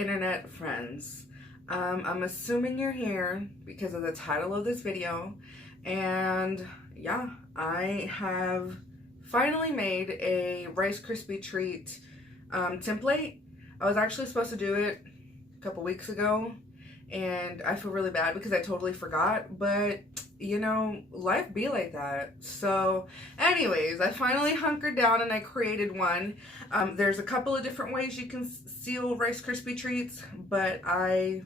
internet friends. I'm assuming you're here because of the title of this video, and yeah, I have finally made a Rice Krispie treat template. I was actually supposed to do it a couple weeks ago, and I feel really bad because I totally forgot, but you know, life be like that. So anyways, I finally hunkered down and I created one. There's a couple of different ways you can seal Rice Krispie treats, but I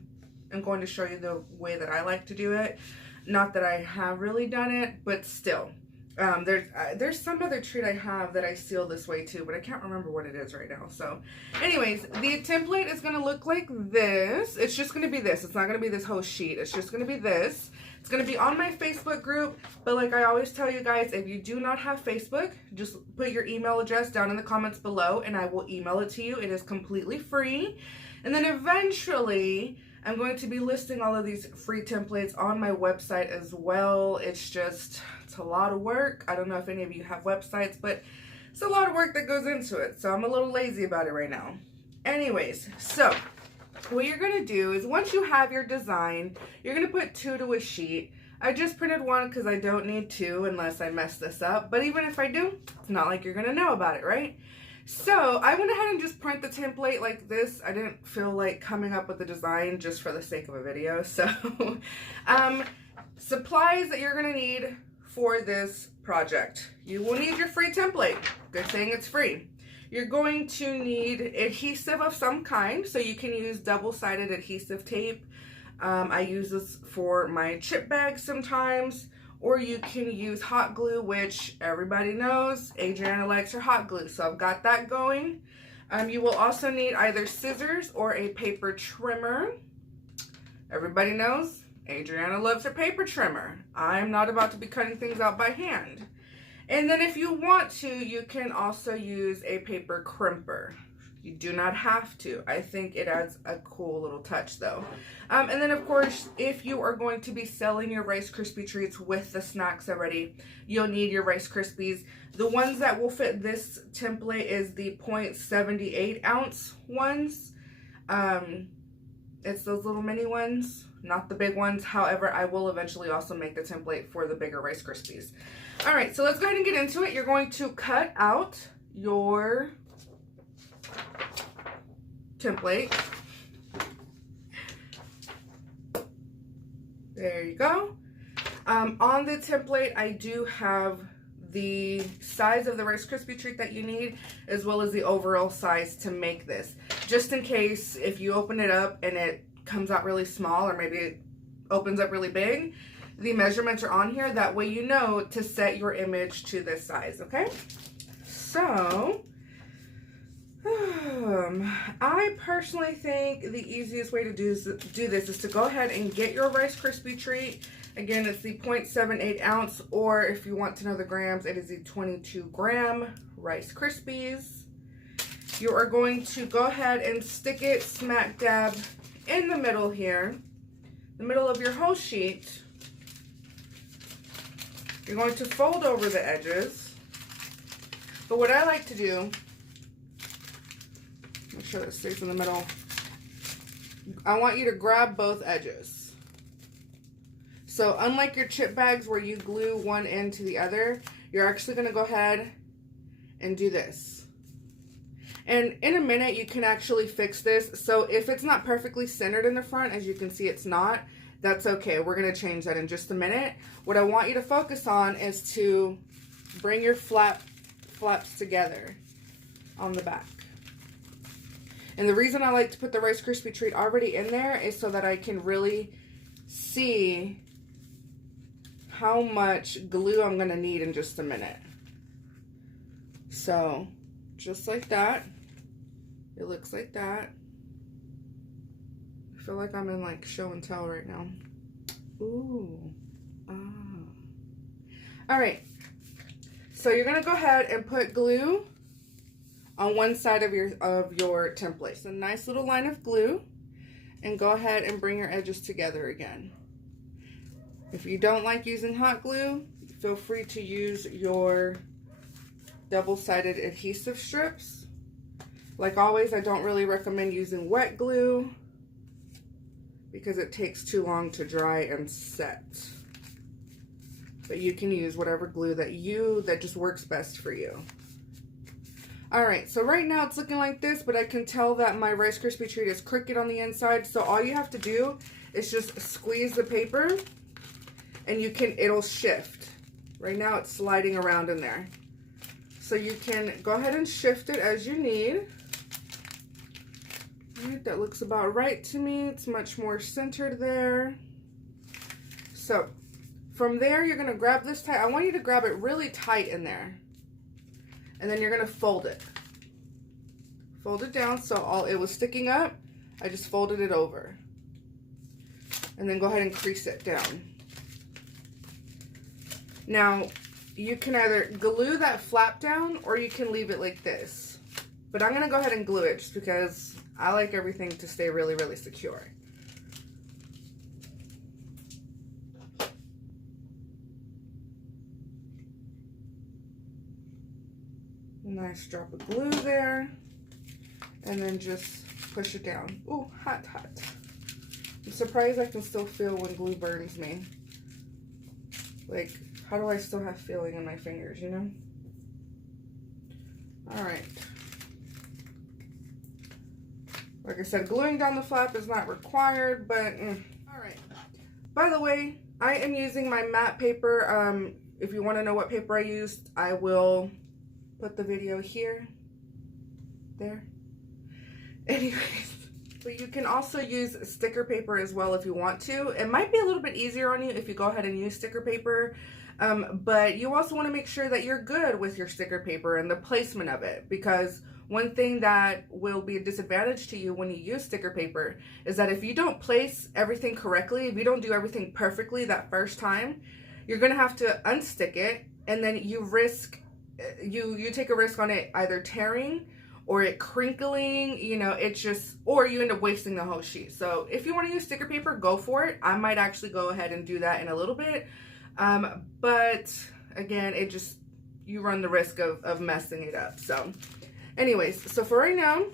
am going to show you the way that I like to do it. Not that I have really done it, but still. There's some other treat I have that I seal this way too, but I can't remember what it is right now. So anyways, the template is going to look like this. It's just going to be this. It's not going to be this whole sheet. It's just going to be this. It's going to be on my Facebook group, but like I always tell you guys, if you do not have Facebook, just put your email address down in the comments below and I will email it to you. It is completely free. And then eventually I'm going to be listing all of these free templates on my website as well. It's a lot of work. I don't know if any of you have websites, but it's a lot of work that goes into it. So I'm a little lazy about it right now. Anyways, so what you're going to do is once you have your design, you're going to put 2 to a sheet. I just printed 1 because I don't need 2 unless I mess this up. But even if I do, it's not like you're going to know about it, right? So I went ahead and just print the template like this. I didn't feel like coming up with the design just for the sake of a video. So supplies that you're going to need for this project. You will need your free template. Good thing it's free. You're going to need adhesive of some kind, so you can use double-sided adhesive tape. I use this for my chip bags sometimes, or you can use hot glue, which everybody knows Adriana likes her hot glue, so I've got that going. You will also need either scissors or a paper trimmer. Everybody knows Adriana loves her paper trimmer. I'm not about to be cutting things out by hand. And then if you want to, you can also use a paper crimper. You do not have to. I think it adds a cool little touch though. And then of course, if you are going to be selling your Rice Krispie treats with the snacks already, you'll need your Rice Krispies. The ones that will fit this template is the 0.78 ounce ones. It's those little mini ones, not the big ones. However, I will eventually also make the template for the bigger Rice Krispies. All right, so let's go ahead and get into it. You're going to cut out your template. There you go. On the template, I do have the size of the Rice Krispie treat that you need, as well as the overall size to make this. Just in case if you open it up and it comes out really small, or maybe it opens up really big, the measurements are on here. That way you know to set your image to this size, okay? So, I personally think the easiest way to do this is to go ahead and get your Rice Krispie treat. Again, it's the 0.78 ounce, or if you want to know the grams, it is the 22 gram Rice Krispies. You are going to go ahead and stick it smack dab in the middle here, the middle of your whole sheet. You're going to fold over the edges. But what I like to do, make sure that it stays in the middle. I want you to grab both edges. So unlike your chip bags where you glue one end to the other, you're actually going to go ahead and do this. And in a minute, you can actually fix this. So if it's not perfectly centered in the front, as you can see it's not, that's okay. We're going to change that in just a minute. What I want you to focus on is to bring your flaps together on the back. And the reason I like to put the Rice Krispie treat already in there is so that I can really see how much glue I'm going to need in just a minute. So, just like that. It looks like that. I feel like I'm in like show and tell right now. Ooh. Ah. All right. So you're going to go ahead and put glue on one side of your template. It's a nice little line of glue, and go ahead and bring your edges together again. If you don't like using hot glue, feel free to use your double-sided adhesive strips. Like always, I don't really recommend using wet glue because it takes too long to dry and set. But you can use whatever glue that just works best for you. Alright, so right now it's looking like this, but I can tell that my Rice Krispie treat is crooked on the inside. So all you have to do is just squeeze the paper and it'll shift. Right now it's sliding around in there. So you can go ahead and shift it as you need. Alright, that looks about right to me. It's much more centered there. So from there, you're going to grab this tight. I want you to grab it really tight in there. And then you're going to fold it. Fold it down so it was sticking up. I just folded it over. And then go ahead and crease it down. Now, you can either glue that flap down or you can leave it like this. But I'm going to go ahead and glue it just because I like everything to stay really, really secure. Nice drop of glue there. And then just push it down. Ooh, hot, hot. I'm surprised I can still feel when glue burns me. Like, how do I still have feeling in my fingers, you know? Alright. Like I said, gluing down the flap is not required, but alright. By the way, I am using my matte paper. If you want to know what paper I used, I will put the video here. There. Anyways, but you can also use sticker paper as well if you want to. It might be a little bit easier on you if you go ahead and use sticker paper. But you also want to make sure that you're good with your sticker paper and the placement of it, because one thing that will be a disadvantage to you when you use sticker paper is that if you don't place everything correctly, if you don't do everything perfectly that first time, you're going to have to unstick it, and then you take a risk on it either tearing or it crinkling, you know, or you end up wasting the whole sheet. So if you want to use sticker paper, go for it. I might actually go ahead and do that in a little bit. But again, you run the risk of messing it up. So anyways, so for right now,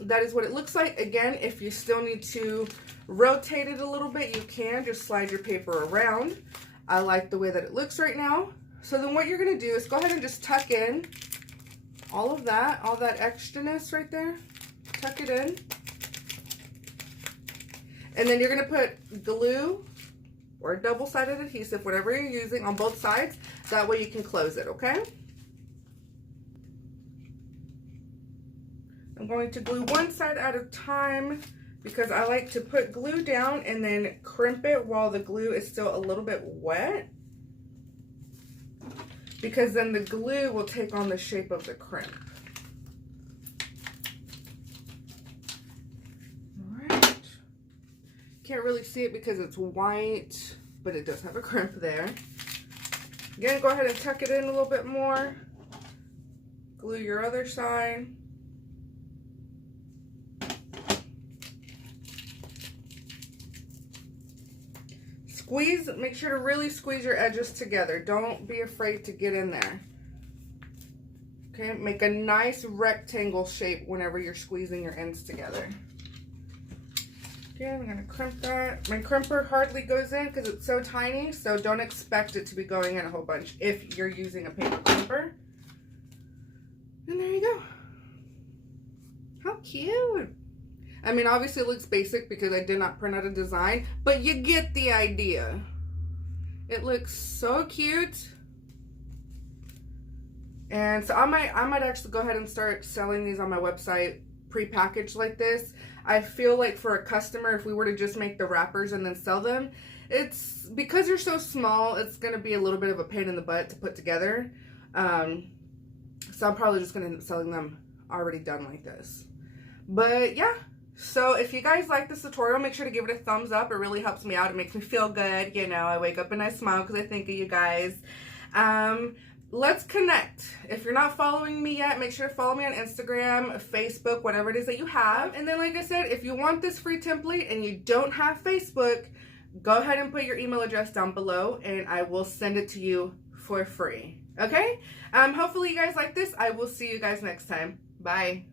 that is what it looks like. Again, if you still need to rotate it a little bit, you can just slide your paper around. I like the way that it looks right now. So then what you're going to do is go ahead and just tuck in all that extraness right there. Tuck it in. And then you're going to put glue or double-sided adhesive, whatever you're using, on both sides. That way you can close it, okay? I'm going to glue one side at a time because I like to put glue down and then crimp it while the glue is still a little bit wet, because then the glue will take on the shape of the crimp. Alright. Can't really see it because it's white, but it does have a crimp there. Again, go ahead and tuck it in a little bit more. Glue your other side. Make sure to really squeeze your edges together. Don't be afraid to get in there. Okay, make a nice rectangle shape whenever you're squeezing your ends together. Okay, I'm gonna crimp that. My crimper hardly goes in because it's so tiny, so don't expect it to be going in a whole bunch if you're using a paper crimper. And there you go. How cute. I mean, obviously it looks basic because I did not print out a design, but you get the idea. It looks so cute. And so I might actually go ahead and start selling these on my website pre-packaged like this. I feel like for a customer, if we were to just make the wrappers and then sell them, it's because they're so small, it's going to be a little bit of a pain in the butt to put together. So I'm probably just going to end up selling them already done like this. But yeah. So if you guys like this tutorial, make sure to give it a thumbs up. It really helps me out. It makes me feel good. You know, I wake up and I smile because I think of you guys. Let's connect. If you're not following me yet, make sure to follow me on Instagram, Facebook, whatever it is that you have. And then, like I said, if you want this free template and you don't have Facebook, go ahead and put your email address down below and I will send it to you for free. Okay? Hopefully you guys like this. I will see you guys next time. Bye.